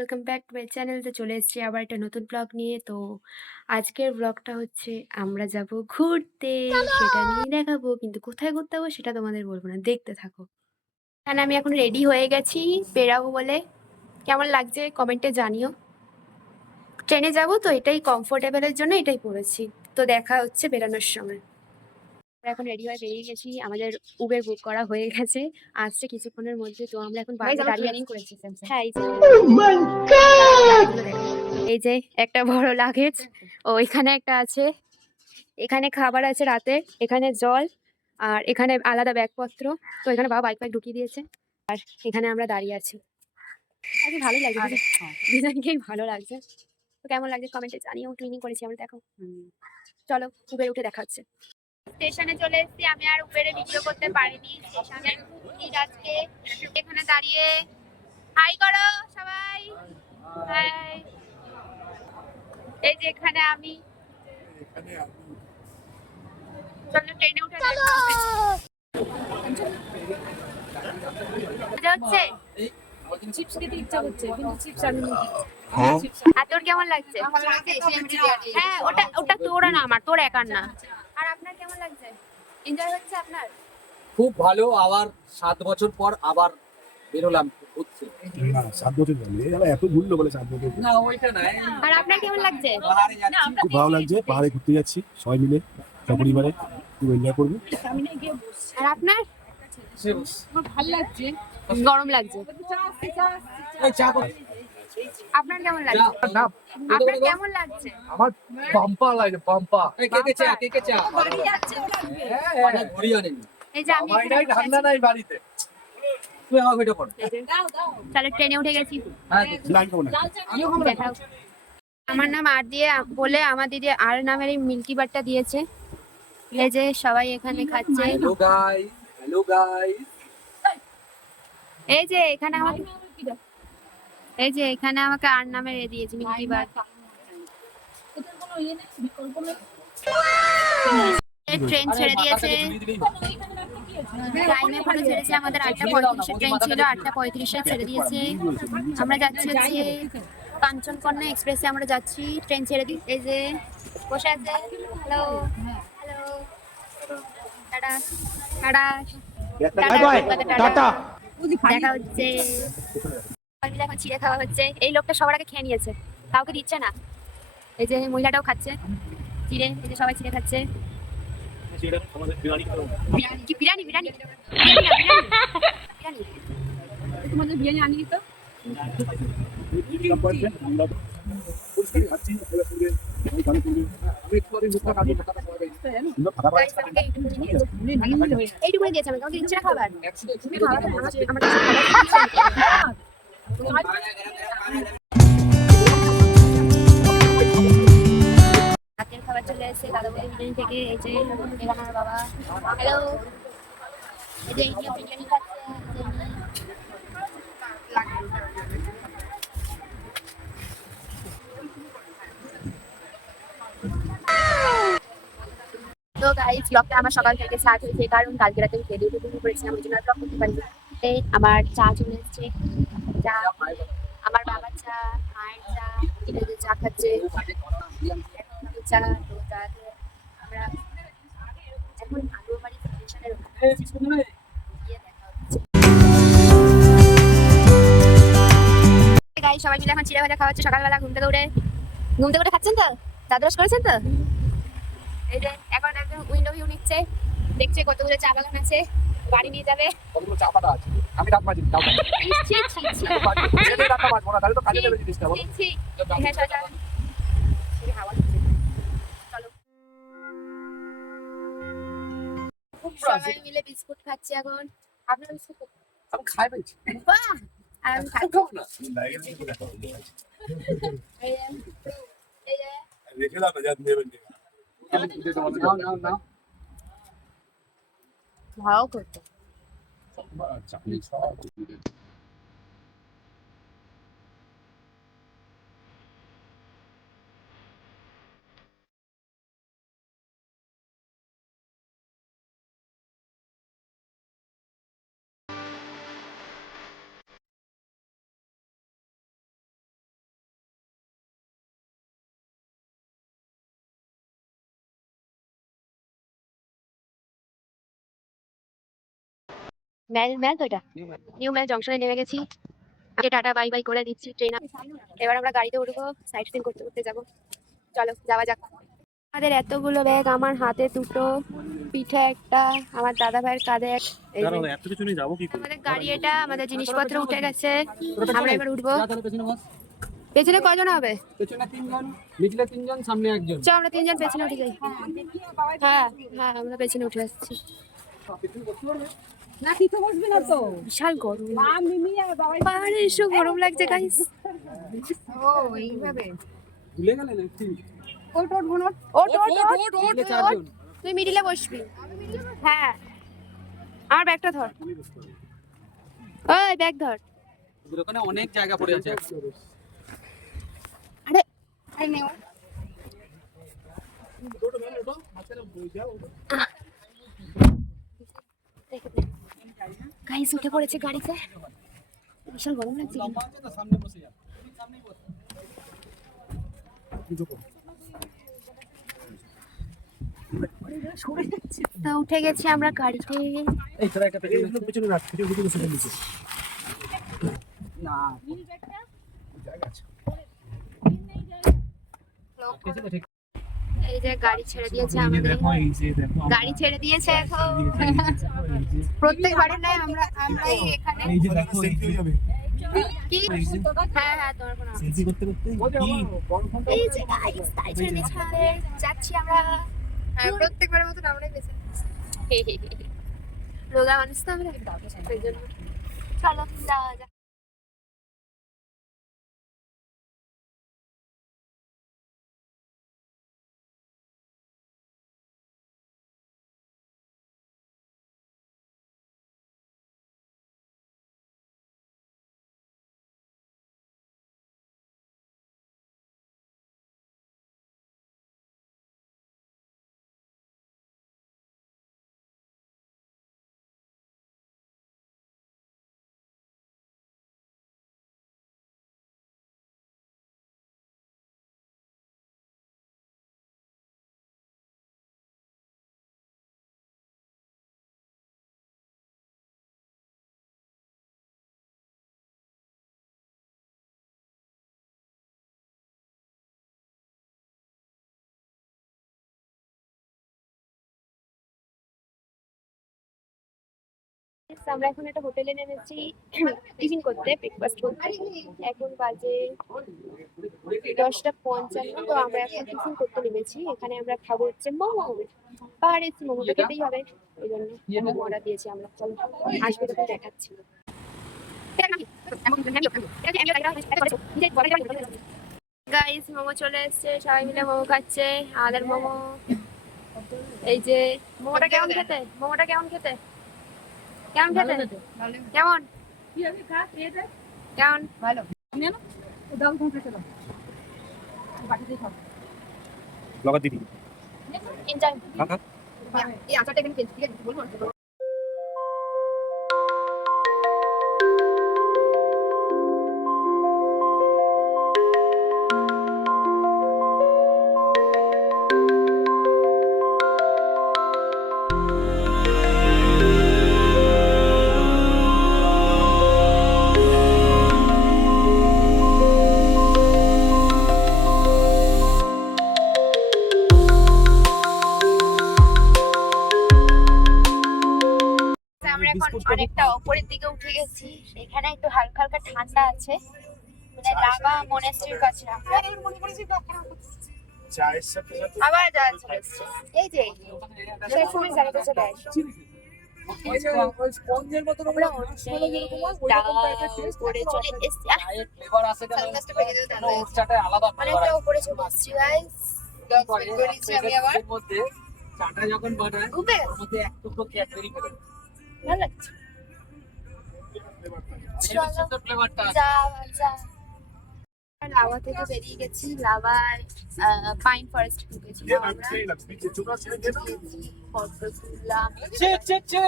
Welcome back to my channel. তো চলে এসেছি আবার একটা নতুন ব্লগ নিয়ে। তো আজকের ব্লগটা হচ্ছে আমরা যাব ঘুরতে, সেটা নিয়েই দেখাবো। কিন্তু কোথায় ঘুরতে যাবো সেটা তোমাদের বলবো না, দেখতে থাকো। এখানে আমি এখন রেডি হয়ে গেছি বেরাবো বলে। কেমন লাগছে কমেন্টে জানিও। ট্রেনে যাব তো এটাই কমফোর্টেবলের জন্য এটাই পরেছি। তো দেখা হচ্ছে বেরানোর সময়। আমরা এখন রেডি হয়ে বেরিয়ে গেছি, আমাদের উবের বুক করা হয়ে গেছে, আসছে কিছুক্ষণের মধ্যে। তো আমরা এখন বাইরে দাঁড়িয়ে করেছি। হ্যাঁ, এই যে লাগেজগুলো দেখো। এই যে একটা বড় লাগেজ, ও এখানে একটা আছে, এখানে খাবার আছে রাতে, এখানে জল, আর এখানে আলাদা ব্যাগপত্র। তো এখানে বাবা বাইক ঢুকিয়ে দিয়েছে, আর এখানে আমরা দাঁড়িয়ে আছি। আর কি ভালোই লাগছে, ডিজাইনকেই ভালো লাগছে। তো কেমন লাগছে কমেন্টে জানিও। টুইনিং করেছি আমরা, দেখো। চলো উবের উঠে দেখা হচ্ছে। স্টেশনে চলে এসেছি, আমি আর উবেরে ভিডিও করতে পারিনি। স্টেশনে আজকে এখানে দাঁড়িয়ে হাই করো সবাই, হাই। এই যে এখানে আমি, চলো ট্রেনে উঠে দেখা হবে। হচ্ছে চিপস খেতে ইচ্ছা করছে, কিন্তু চিপস আমি নিই। আর তোর কেমন লাগছে? হ্যাঁ, ওটা ওটা তোর না আমার, তোর একার না। আর আপনার কেমন লাগছে? এনজয় হচ্ছে আপনার? খুব ভালো। আবার 7 বছর পর আবার বেরোলাম ঘুরতে। না 7 বছর বলে এরা এত ঘুরলো বলে 7 বছর। না ওইটা নাই। আর আপনার কেমন লাগছে? পাহাড়ে যাচ্ছি। খুব ভালো লাগছে, পাহাড়ে ঘুরতে যাচ্ছি সবাই মিলে সপরিবারে, খুব এনজয় করবো। আর আপনার? ভালো লাগছে। গরম লাগছে। ওই চা কর। আপনার কেমন লাগছে? আপনার কেমন লাগছে? আমার পাম্পা লাগে, পাম্পা। এই কে চা, কে চা? বাড়ি যাচ্ছে ও লাগবে। মানে ঘুরি আনেন। এই যে আমি আমার এখানে নাই বসে ঠান্ডা আছি। নাই বাড়িতে। তুই আমার ভিডিও কর। তাহলে ট্রেনে উঠে গেছি। হ্যাঁ লাইন খাবো না। দেখাও। আমার নাম আর দিয়ে বলে আমার দিদি আর নামের এই মিল্কি বারটা দিয়েছে। এই যে সবাই এখানে খাচ্ছে। Hello guys, hello guys. এই যে এখানে আমাকে, এই যে এখানে আমাকে আর নামের এ দিয়েছে মিল্কি বার। ট্রেন ছেড়ে দিয়েছে, টাইমে করে ছেড়েছে। আমাদের 8:35-এর ট্রেন ছিল, 8:35-এ ছেড়ে দিয়েছে। আমরা যাচ্ছি হচ্ছে কাঞ্চনকন্যা এক্সপ্রেসে, আমরা যাচ্ছি। ট্রেন ছেড়ে দিয়ে এই যে বসে আছে। Hello hello, tata tata tata, দেখা হচ্ছে। সবাই মিলে এখন চিড়ে খাওয়া হচ্ছে। এই লোকটা সবার আগে খেয়ে নিয়েছে, কাউকে দিচ্ছে না। এই যে মহিলাটাও খাচ্ছে চিড়ে, এই যে সবাই চিড়ে খাচ্ছে। কি বিরিয়ানি? বিরিয়ানি না, বিরিয়ানি। তোমাদের বিরিয়ানি আনিয়ে তো। Guys, আমাকে এইটুকুনি দিয়েছে, আমাকে দিচ্ছে না খাবার। আমার রাতের খাবার চলে এসেছে দাদা বৌদি বিরিয়ানি থেকে। এই যে এখানে আমার বাবা, হ্যালো। এই যে ইন্ডিয়া বিরিয়ানি খাচ্ছে। তো গাইস, ব্লগটা আমার সকাল থেকে স্টার্ট হয়েছে, কারণ কালকে রাতে আমি খেয়ে দিয়ে ঘুমিয়ে পড়েছিলাম, ওই জন্য আর ব্লগ করতে পারিনি। এই আমার চা চলে এসেছে, চা, আমার বাবার চা, মায়ের চা, এটা যে চা খাচ্ছে চা। তো চা দিয়ে আমরা এখন আলুবাড়ি স্টেশনের ওখানে গিয়ে দেখা হচ্ছে। গাইস, সবাই মিলে এখন চিড়ে ভাজা খাওয়া হচ্ছে সকালবেলা। ঘুম থেকে উঠে খাচ্ছেন তো? দাদুরস করেছেন তো? এই যে এখন একদম উইন্ডো ভিউ নিচ্ছে, দেখছে কত দূরে চা বাগান আছে, বাড়ি নিয়ে যাবে। কতগুলো চা পাতা আছে। আমি রাত মাঝি দাও। ছি, ছি, ছি, ছেলে রাত মাঝবো না, তাহলে তো কাজে দেবে জিনিসটা বলো। ছি, ছি। হ্যাঁ, চল, চল। এই হাওয়া দিচ্ছে। চলো। সবাই মিলে বিস্কুট খাচ্ছি এখন। আপনারা বিস্কুট খাচ্ছেন? আমি খাই বলছি। বাহ! আর আমি খাচ্ছি। খাবো না। এই যে, এই যে। রেখে দাও না, যা নেবেন। নাও নাও। ভালো করতো। আচ্ছা। ম্যাল ম্যাল তো এটা নিউ ম্যাল জংশনে নেমে গেছি। আগে টাটা বাই বাই করে দিচ্ছি ট্রেন। এবার আমরা গাড়িতে উঠবো, সাইট সিন করতে করতে যাবো। চলো যাওয়া যাক। আমাদের এতগুলো ব্যাগ, আমার হাতে দুটো, পিঠে একটা, আমার দাদা ভাইয়ের কাঁধে এই যে। এত কিছু নিয়ে যাবো কি করে? আমাদের গাড়ি এটা, আমাদের জিনিসপত্র উঠে গেছে, আমরা এবার উঠবো। যা তাহলে পেছনে বস। পেছনে কয়জন হবে? পেছনে 3 জন, মিডলে 3 জন, সামনে 1 জন। চল আমরা 3 জন পেছনে উঠে যাই। হ্যাঁ হ্যাঁ, আমরা পেছনে উঠে যাচ্ছি। না কিছু বসবি না তো। বিশাল গরম, মা মিমি আর বাবা পাহাড়ে এসে গরম লাগছে গাইস। ও এইভাবে ভুলে গেলে না একটু। ওট ওট গুণ ওঠ ওঠ ওঠ, মিডলে 4 জন। তুই মিডিলে বসবি। হ্যাঁ, আমার ব্যাগটা ধর। ওই ব্যাগ ধর। ওদের ওখানে অনেক জায়গা পড়ে আছে। আরে আই নেও গাইস উঠে পড়েছে গাড়িতে, বিশাল গরম লাগছে কিন্তু। লম্বা আছে তো, সামনে বসে যা। সামনেই বস। তো উঠে গেছি আমরা গাড়িতে। এই তোরা একটা পেছনে এগুলো পেছনে রাখ, পেছনে পেছনে বসে নিচে। না। জায়গা আছে। পেছনে ঠিক। এই যে গাড়ি ছেড়ে দিয়েছে আমাদের, এই যে দেখো গাড়ি ছেড়ে দিয়েছে এখন। এই যে প্রত্যেকবারে নাই আমরাই এখানে এই যে দেখো এই যে যাবে কি। হ্যাঁ হ্যাঁ, তোমার কোনো সেলফি করতে করতে কি এই যে গাইস গাড়ি ছেড়ে দিয়েছে আমাদের, যাচ্ছি আমরা। হ্যাঁ, প্রত্যেকবারের মতন আমরাই বেশি রোগা মানুষ তো আমরা, সেই জন্য। চলো যাওয়া যাক। আমরা এখন একটা হোটেলে নেমেছি টিফিন করতে, ব্রেকফাস্ট করতে। এখন বাজে 10:55। তো আমরা এখন টিফিন করতে নেমেছি। এখানে আমরা খাবো হচ্ছে মোমো। পাহাড়ে এসেছি, মোমো তো খেতেই হবে, ওই জন্য মোমো অর্ডার দিয়েছি আমরা। চলো আসবে তখন দেখাচ্ছি। গাইস মোমো চলে এসছে, সবাই মিলে মোমো খাচ্ছে। আমাদের মোমো এই যে। মোমোটা কেমন খেতে? মোমোটা কেমন খেতে? কেমন খেতে? কেমন কি হবে খা খেয়ে দে কেমন? ভালো আমি না দাও কোন খেতে দাও বাটিতে খাও লগা দিবি এনজয়। কাকা এই আচারটা এখানে খেয়ে ঠিক আছে বলবো আমরা এখন অনেকটা উপরের দিকে উঠে গেছি, এখানে একটু হালকা হালকা ঠান্ডা আছে, মানে লাভা মনেস্ট্রির কাছে আমরা। চায়ের সাথে আবার যাওয়া চলে এসছে, এই যে সেই সময় জায়গাটা চলে আসছে। ওই যে ওই স্পঞ্জের মতো আমরা উপরে চলে এসছি। চায়ের ফ্লেভার আসে কেন? সানগ্লাসটা পরে দিতে কেন ওর চাটায় আলাদা ফ্লেভার অনেকটা আছে। উপরে চলে এসছি গাইস। করেছি আমি আবার এর মধ্যে চাটা যখন বানায় ঘুমে ওর মধ্যে এক টুকরো ক্যাডবেরি ফেলে দেয়। ভালো লাগছে। এই সুন্দর ফ্লেভারটা আছে। যা লাভা থেকে বেরিয়ে গেছি, লাভার পাইন ফরেস্ট ঢুকেছি আমরা। ফটো তুললাম।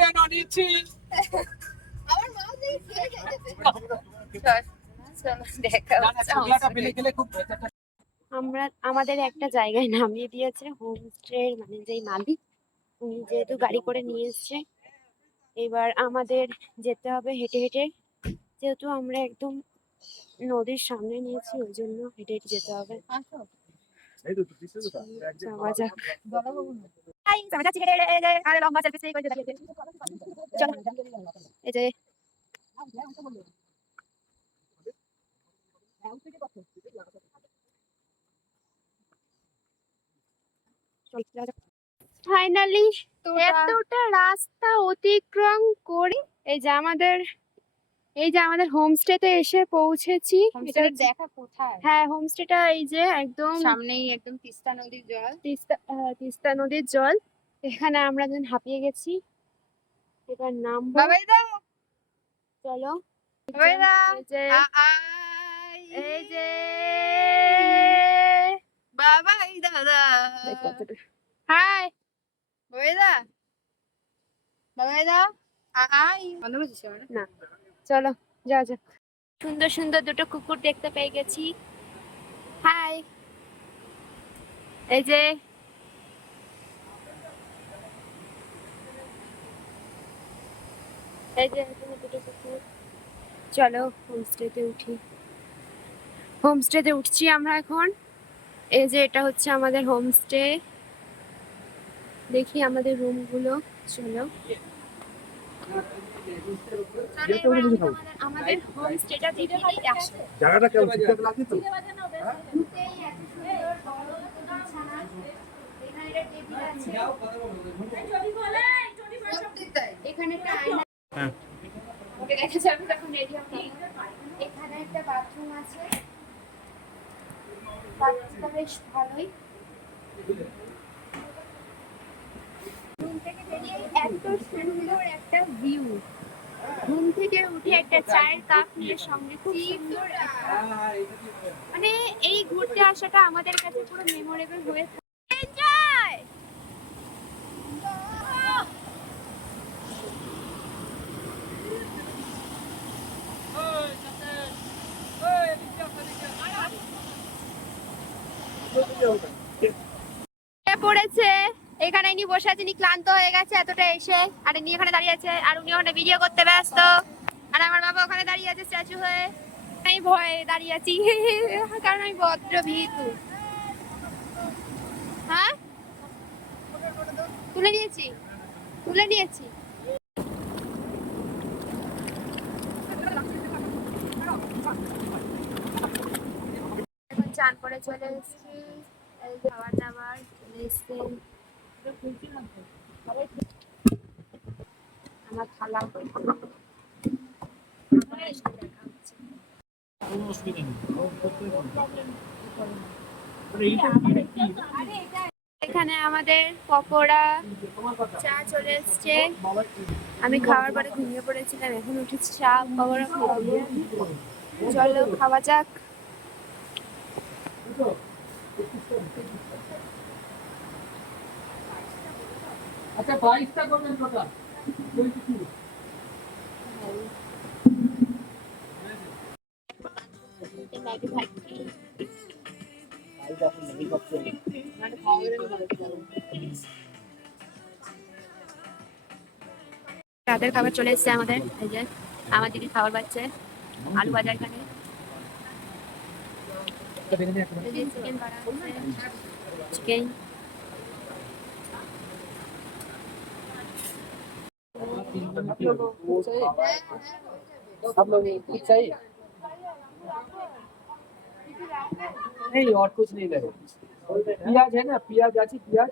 রেনো নিচ্ছি। আমার মা দেখে দেখা না, না, ছোকলাটা পেলে গেলে খুব ভেতরটা আমাদের একটা জায়গায় নামিয়ে দিয়েছে হোমস্টে, মানে যেই মালিক উনি যেহেতু গাড়ি করে নিয়ে এসছে, এবার আমাদের যেতে হবে হেঁটে হেঁটে, যেহেতু আমরা একদম নদীর সামনে নিয়েছি ওই জন্য হেঁটে হেঁটে যেতে হবে। আসো যাওয়া যাক। জলভবন আমরা যাচ্ছি হেঁটে হেঁটে, এই যে আরে লম্বা সেলফি করে দাঁড়িয়ে আছে। চলো এই যে ফাইনালি এতটা রাস্তা অতিক্রম করে এই যে আমাদের হোমস্টেতে এসে পৌঁছেছি। এটা দেখা কোথায়? হ্যাঁ, হোমস্টেটা এই যে একদম সামনেই একদম তিস্তা নদীর জল। তিস্তা নদীর জল। এখানে আমরা যেন হাঁপিয়ে গেছি, এবার নামবো। বাবাই দা, চলো বাবাই দা, এই যে আই, এই যে বাবাই দাদা, হাই বাবাই দা, বাবাই দা, আই। বন্ধ করেছিস আমার? না, চলো যাওয়া যাক। সুন্দর সুন্দর দুটো কুকুর দেখতে পেয়ে গেছি। হাই এই যে এখানে দুটো কুকুর। চলো হোমস্টেতে উঠি। হোমস্টেতে উঠছি আমরা এখন। এই যে এটা হচ্ছে আমাদের হোমস্টে। দেখি আমাদের রুমগুলো। চলো আমাদের হোমস্টেটা দেখিয়ে আসো। জায়গাটা কেমন ঠিকঠাক লাগে তো? এখানে একটা আয়না, হ্যাঁ। ওকে দেখা যাবে তখন রেডি হবে। এখানে একটা বাথরুম আছে, বাথরুমটা বেশ ভালোই। রুম থেকে বেরিয়ে এত সুন্দর একটা ভিউ। ঘুম থেকে উঠে একটা চায়ের কাপ নিয়ে সঙ্গে খুব সুন্দর মানে এই ঘুরতে আসাটা আমাদের কাছে পুরো মেমোরেবল হয়ে থাকে। এনজয়! পড়েছে এখানে, ইনি বসে আছেন, ক্লান্ত হয়ে গেছে এতটা এসে, আর ইনি এখানে দাঁড়িয়ে আছে, আর উনি ওখানে ভিডিও করতে ব্যস্ত, আর আমার বাবা ওখানে দাঁড়িয়ে আছে স্ট্যাচু হয়ে। আমি ভয়ে দাঁড়িয়ে আছি কারণ আমি ভদ্র ভীতু। হ্যাঁ তুলে নিয়েছি। এখন চান করে চলে এসেছি, এই খাবার দাবার চলে এসছে। আমার থালা দেখা হচ্ছে। কোনো অসুবিধা নেই। এখানে আমাদের পকোড়া চা চলে এসছে। আমি খাওয়ার পরে ঘুমিয়ে পড়েছিলাম, এখন উঠেছি চা পকোড়া খাবো। চলো খাওয়া যাক। আচ্ছা 22টা করবেন টোটাল 22 ম্যাগি খাচ্ছি। রাতের খাবার চলে এসছে আমাদের। এই যে আমার দিদি খাবার পাচ্ছে, আলু ভাজা এখানে, চিকেন বাড়া চিকেন। सब लोग कुछ चाहिए नहीं और कुछ नहीं लगे प्याज है ना प्याज आची प्याज